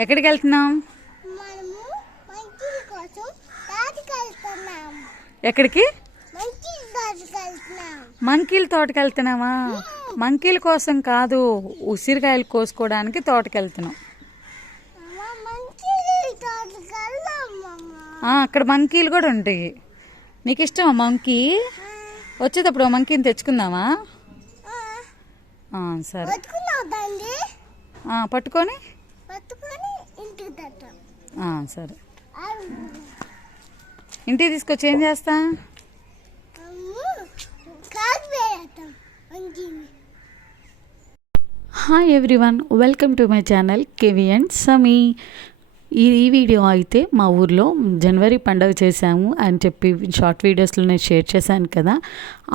ఎక్కడికి వెళ్తున్నాం? ఎక్కడికి? మంకీల తోటకి వెళ్తున్నావా? మంకీల కోసం కాదు, ఉసిరికాయలు కోసుకోవడానికి తోటకి వెళ్తున్నాం. అక్కడ మంకీలు కూడా ఉంటాయి. నీకు ఇష్టమా మంకీ? వచ్చేటప్పుడు మంకీని తెచ్చుకుందామా? సరే, పట్టుకొని సరే, ఇంటికి తీసుకొచ్చి ఏం చేస్తా? Hi everyone, welcome to my channel KV and Sami. ఈ వీడియో అయితే మా ఊర్లో జనవరి పండుగ చేశాము అని చెప్పి షార్ట్ వీడియోస్లో నేను షేర్ చేశాను కదా,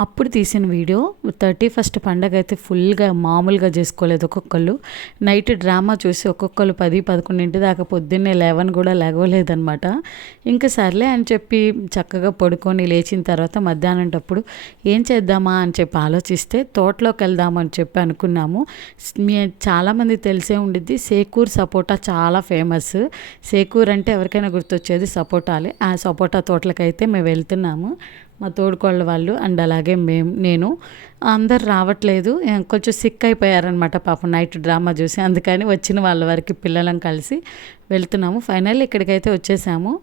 అప్పుడు తీసిన వీడియో. 31st పండుగ అయితే ఫుల్గా మామూలుగా చేసుకోలేదు. ఒక్కొక్కళ్ళు నైట్ డ్రామా చూసి ఒక్కొక్కళ్ళు 10-11 దాకా, పొద్దున్నే 11 కూడా లేవలేదనమాట. ఇంకా సర్లే అని చెప్పి చక్కగా పడుకొని లేచిన తర్వాత మధ్యాహ్నంటప్పుడు ఏం చేద్దామా అని చెప్పి ఆలోచిస్తే తోటలోకి వెళ్దామని చెప్పి అనుకున్నాము. చాలామంది తెలిసే ఉండిద్ది, సేకూర్ సపోటా చాలా ఫేమస్. సేకూర్ అంటే ఎవరికైనా గుర్తొచ్చేది సపోటాలే. ఆ సపోటా తోటలకైతే మేము వెళ్తున్నాము, మా తోడుకోళ్ళ వాళ్ళు అండ్ అలాగే నేను. అందరు రావట్లేదు, కొంచెం సిక్ అయిపోయారనమాట పాపం నైట్ డ్రామా చూసి. అందుకని వచ్చిన వాళ్ళ వరకు పిల్లలను కలిసి వెళ్తున్నాము. ఫైనల్ ఇక్కడికైతే వచ్చేసాము.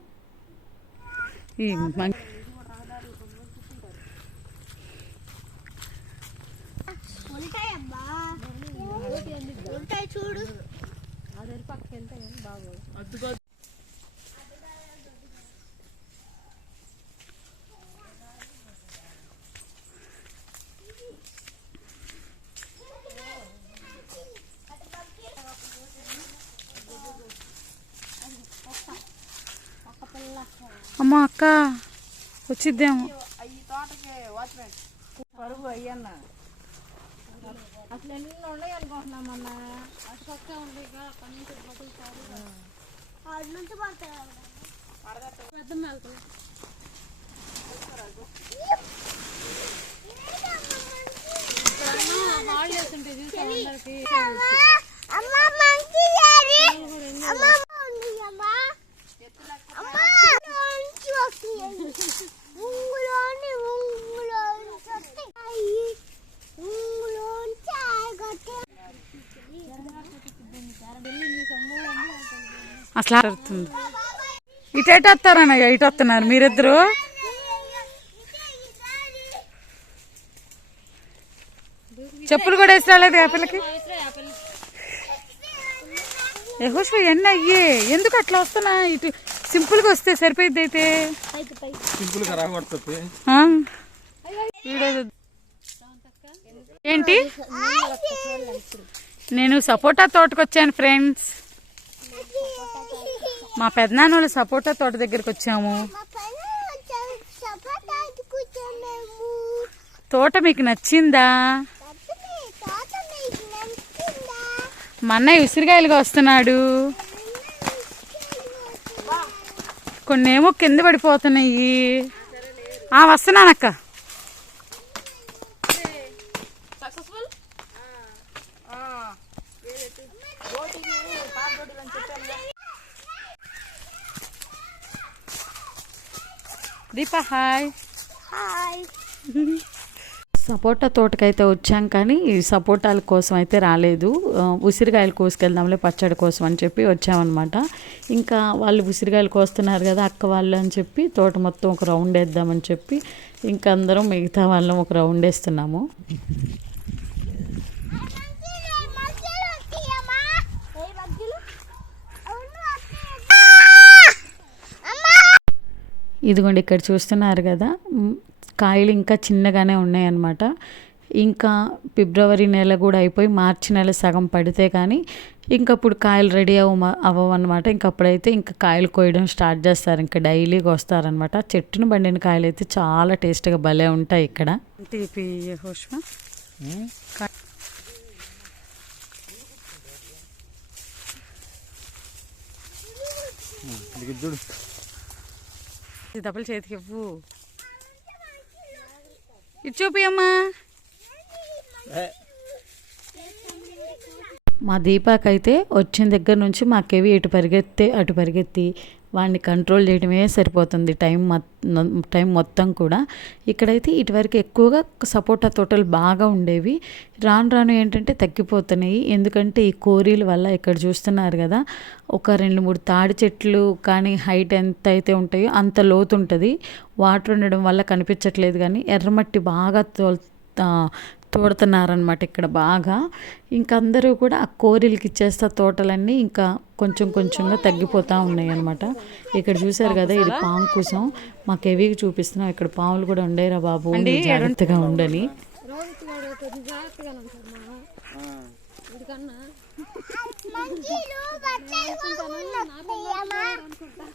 చూడు అమ్మా అక్క వచ్చిద్దేమో. పరుగు అయ్యన్న అసలు ఎన్ని ఉన్నాయి అనుకుంటున్నామన్నా. అసలు ఇటు వస్తారన్నయ్య, ఇటు వస్తున్నారు మీరిద్దరు. చెప్పులు కూడా వేసి రాలేదు ఆ పిల్లకి. యహోషు ఎన్ని అయ్యే, ఎందుకు అట్లా వస్తున్నా? ఇటు సింపుల్గా వస్తే సరిపోయిద్ది. అయితే ఏంటి, నేను సపోటా తోటకు వచ్చాను ఫ్రెండ్స్. మా పెద్దనాన్న వాళ్ళ సపోటా తోట దగ్గరికి వచ్చాము. తోట మీకు నచ్చిందా? మా అన్నయ్య ఉసిరికాయలుగా వస్తున్నాడు, కొన్నేమో కింద పడిపోతున్నాయి. వస్తున్నానక్క. దీపా హాయ్. సపోటా తోటకైతే వచ్చాం, కానీ సపోటాల కోసం అయితే రాలేదు. ఉసిరికాయలు కోసుకెళ్దాంలే పచ్చడి కోసం అని చెప్పి వచ్చామన్నమాట. ఇంకా వాళ్ళు ఉసిరికాయలు కోస్తున్నారు కదా అక్క వాళ్ళు అని చెప్పి తోట మొత్తం ఒక రౌండ్ వేద్దామని చెప్పి ఇంకా అందరం మిగతా వాళ్ళం ఒక రౌండ్ వేస్తున్నాము. ఇదిగోండి ఇక్కడ చూస్తున్నారు కదా, కాయలు ఇంకా చిన్నగానే ఉన్నాయన్నమాట. ఇంకా ఫిబ్రవరి నెల కూడా అయిపోయి మార్చి నెల సగం పడితే కానీ ఇంకప్పుడు కాయలు రెడీ అవ్వమన్నమాట. ఇంకప్పుడైతే ఇంకా కాయలు కోయడం స్టార్ట్ చేస్తారు, ఇంకా డైలీగా వస్తారనమాట. చెట్టును పండిన కాయలు అయితే చాలా టేస్ట్గా భలే ఉంటాయి ఇక్కడ. డబ్బులు చేతికి ఇవ్వు, ఇటు చూపి అమ్మా. మా దీపాక్ అయితే వచ్చిన దగ్గర నుంచి మా కేవి ఇటు పరిగెత్తే అటు పరిగెత్తి వాడిని కంట్రోల్ చేయడమే సరిపోతుంది టైం మొత్తం కూడా. ఇక్కడైతే ఇటువరకు ఎక్కువగా సపోటా తోటలు బాగా ఉండేవి. రాను రాను ఏంటంటే తగ్గిపోతున్నాయి. ఎందుకంటే ఈ కోరీల వల్ల ఇక్కడ చూస్తున్నారు కదా, ఒక 2-3 తాడి చెట్లు కానీ హైట్ ఎంత అయితే ఉంటాయో అంత లోతు ఉంటుంది. వాటర్ ఉండడం వల్ల కనిపించట్లేదు, కానీ ఎర్రమట్టి బాగా తోడుతున్నారనమాట ఇక్కడ బాగా. ఇంకా అందరూ కూడా ఆ కోరిలకి ఇచ్చేస్తా తోటలన్నీ ఇంకా కొంచెం కొంచెంగా తగ్గిపోతూ ఉన్నాయి అనమాట. ఇక్కడ చూసారు కదా, ఇది పాము కోసం మా కెవికి చూపిస్తున్నాం. ఇక్కడ పాములు కూడా ఉండేరా బాబు, జాగ్రత్తగా ఉండని.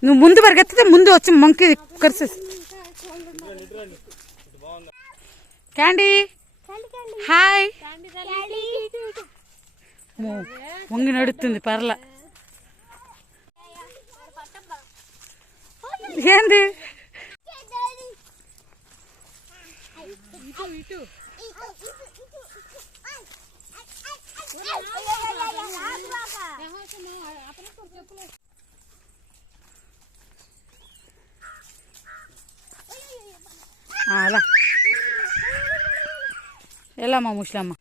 నువ్వు ముందు పరిగెత్తితే ముందు వచ్చి మంకి కరిసేసి. Candy hi. వంగి నడుస్తుంది పర్ల. ఏంది అలా వెళ్ళమ్మా ముసలమ్మ,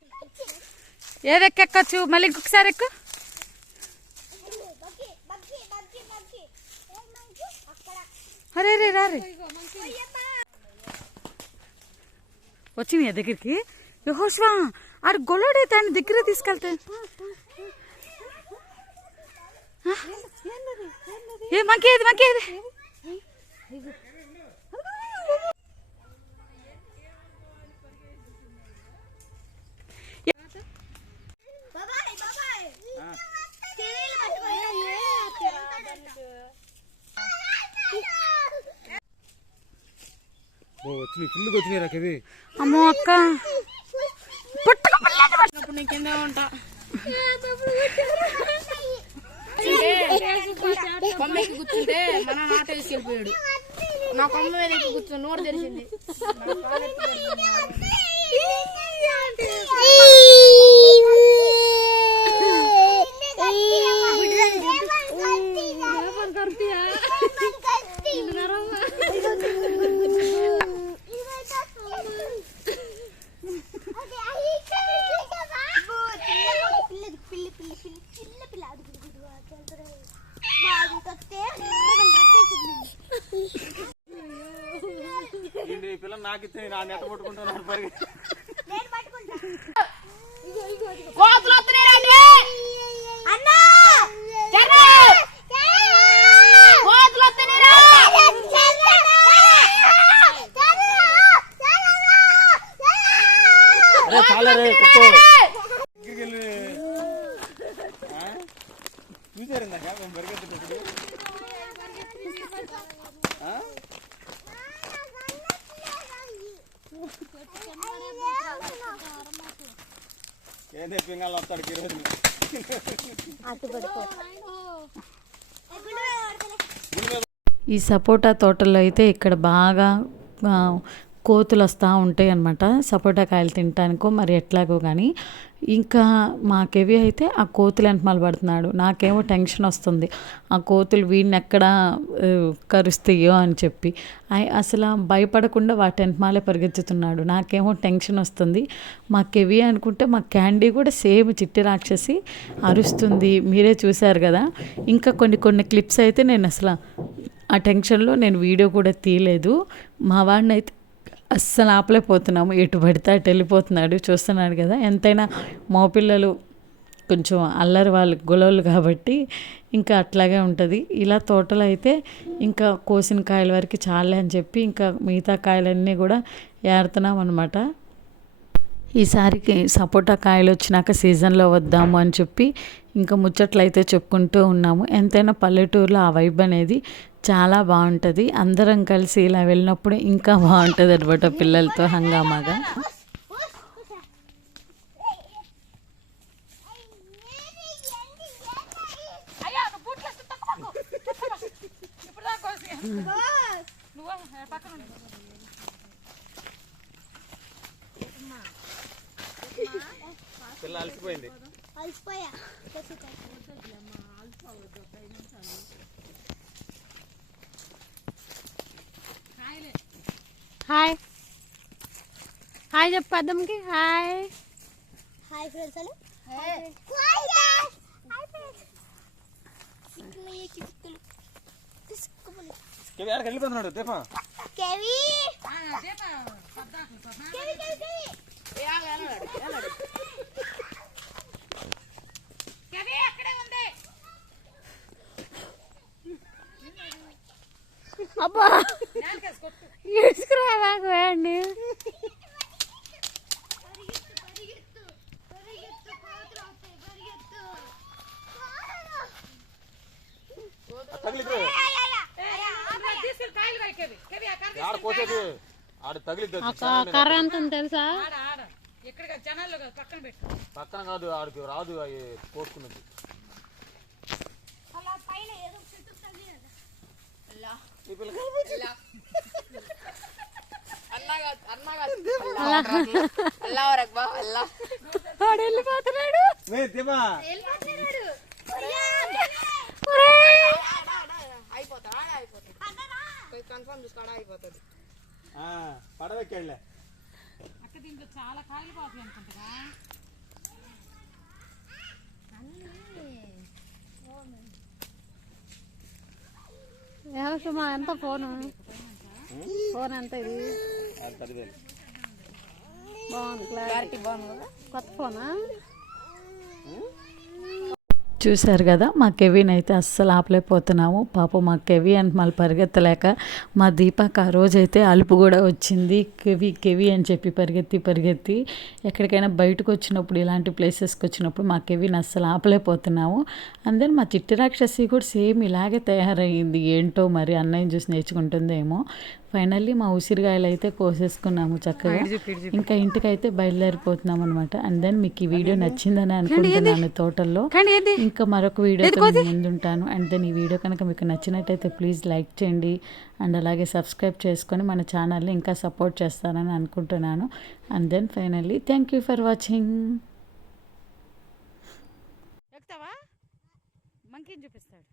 ఏదెక్కొచ్చు మళ్ళీ ఇంకొకసారి ఎక్కు. అరే రే రారే వచ్చినాయి దగ్గరికి. యెహోషువ ఆడు గొల్లడే, దాన్ని దగ్గర తీసుకెళ్తే ఏ మంకేది మంకేది. అమ్మో అక్క కొమ్మకి కూర్చుంటే మన నాట వేసుకెళ్ళిపోయాడు. నా కొమ్మ మీద ఎక్కి కూర్చుని నోరు తెరిచింది. ఈ సపోటా తోటల్లో అయితే ఇక్కడ బాగా కోతులు వస్తూ ఉంటాయి అన్నమాట, సపోటా కాయలు తినటానికో మరి ఎట్లాగో. కానీ ఇంకా మాకేవి అయితే ఆ కోతులు వెనకమాల పడుతున్నాడు. నాకేమో టెన్షన్ వస్తుంది, ఆ కోతులు వీడిని ఎక్కడ కరుస్తాయో అని చెప్పి. అసలు భయపడకుండా వాటి వెనకమాలే పరిగెత్తుతున్నాడు. నాకేమో టెన్షన్ వస్తుంది. మా కెవి అనుకుంటే మా క్యాండీ కూడా సేమ్ చిట్టి రాక్షసి అరుస్తుంది, మీరే చూశారు కదా. ఇంకా కొన్ని క్లిప్స్ అయితే నేను అసలు ఆ టెన్షన్లో నేను వీడియో కూడా తీయలేదు. మా వాడిని అయితే అస్సలు ఆపలేకపోతున్నాము, ఎటు పడితే అటు వెళ్ళిపోతున్నాడు. చూస్తున్నాడు కదా, ఎంతైనా మగపిల్లలు కొంచెం అల్లరి వాళ్ళు గొలవలు కాబట్టి ఇంకా అట్లాగే ఉంటుంది. ఇలా తోటలు అయితే ఇంకా కోసిన కాయల వరకు చాలే అని చెప్పి ఇంకా మిగతా కాయలన్నీ కూడా ఏరుతున్నాం అనమాట. ఈసారికి సపోటా కాయలు వచ్చినాక సీజన్లో వద్దాము అని చెప్పి ఇంకా ముచ్చట్లు అయితే చెప్పుకుంటూ ఉన్నాము. ఎంతైనా పల్లెటూరులో ఆ వైబ్ అనేది చాలా బాగుంటుంది. అందరం కలిసి ఇలా వెళ్ళినప్పుడు ఇంకా బాగుంటుంది అనమాట, పిల్లలతో హంగామాగా. పిల్ల అలసిపోయింది. హాయ్ హాయ్ చెప్పు అద్దంకి హాయ్ హాయ్ ఫ్రెండ్స్ అని వెళ్ళిపోతున్నాడు దీపా కేవి అబ్బా ఇసుకురా నాకు వేయండి తగిలిద్దు ఆడ కోసేది ఆడ తగిలిద్దు కర్ర ఎంత ఉంది తెలుసా పక్కన కాదు ఆడికి రాదు అవి కోసుకున్నది వాడు వెళ్ళిపోతున్నాడు దీపా కన్ఫర్మ్ చూసుకోవడం అయిపోతుంది పడవెక్కాడులే అక్క దీంట్లో చాలా కాయలు పోతాయి అనుకుంటా సుమా ఎంత ఫోను ఫోన్ ఎంత ఇది 10,000 బాగుంది క్లారిటీ బాగుంది కదా కొత్త ఫోనా చూశారు కదా మా కెవిన్ అయితే అస్సలు ఆపలేకపోతున్నాము పాపం మా కెవి అని మళ్ళీ పరిగెత్తలేక మా దీపక్ ఆ రోజైతే అలుపు కూడా వచ్చింది కెవి అని చెప్పి పరిగెత్తి ఎక్కడికైనా బయటకు వచ్చినప్పుడు ఇలాంటి ప్లేసెస్కి వచ్చినప్పుడు మా కెవిన్ అస్సలు ఆపలేకపోతున్నాము అందరూ మా చిట్టి రాక్షసి కూడా సేమ్ ఇలాగే తయారయ్యింది ఏంటో మరి అన్నయ్యని చూసి నేర్చుకుంటుందేమో ఫైనల్లీ మా ఉసిరికాయలు అయితే కోసేసుకున్నాము చక్కగా ఇంకా ఇంటికైతే బయలుదేరిపోతున్నాం అనమాట అండ్ దెన్ మీకు ఈ వీడియో నచ్చిందని అనుకుంటున్నాను తోటల్లో ఇంకా మరొక వీడియోతో ముందుంటాను అండ్ దెన్ ఈ వీడియో కనుక మీకు నచ్చినట్టయితే ప్లీజ్ లైక్ చేయండి అండ్ అలాగే సబ్స్క్రైబ్ చేసుకొని మన ఛానల్ని ఇంకా సపోర్ట్ చేస్తారని అనుకుంటున్నాను and then finally thank you for watching. ఎక్కుతావా మంకీని చూపిస్తాడు.